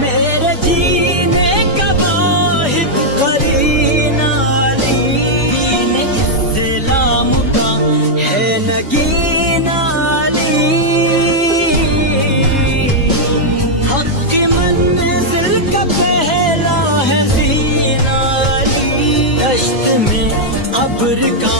मेरे जीने का वाहिद करीना अली, इस्लाम का है नगीना अली, हक की मंजिल का पहला है सीना अली, दश्त में अब्र का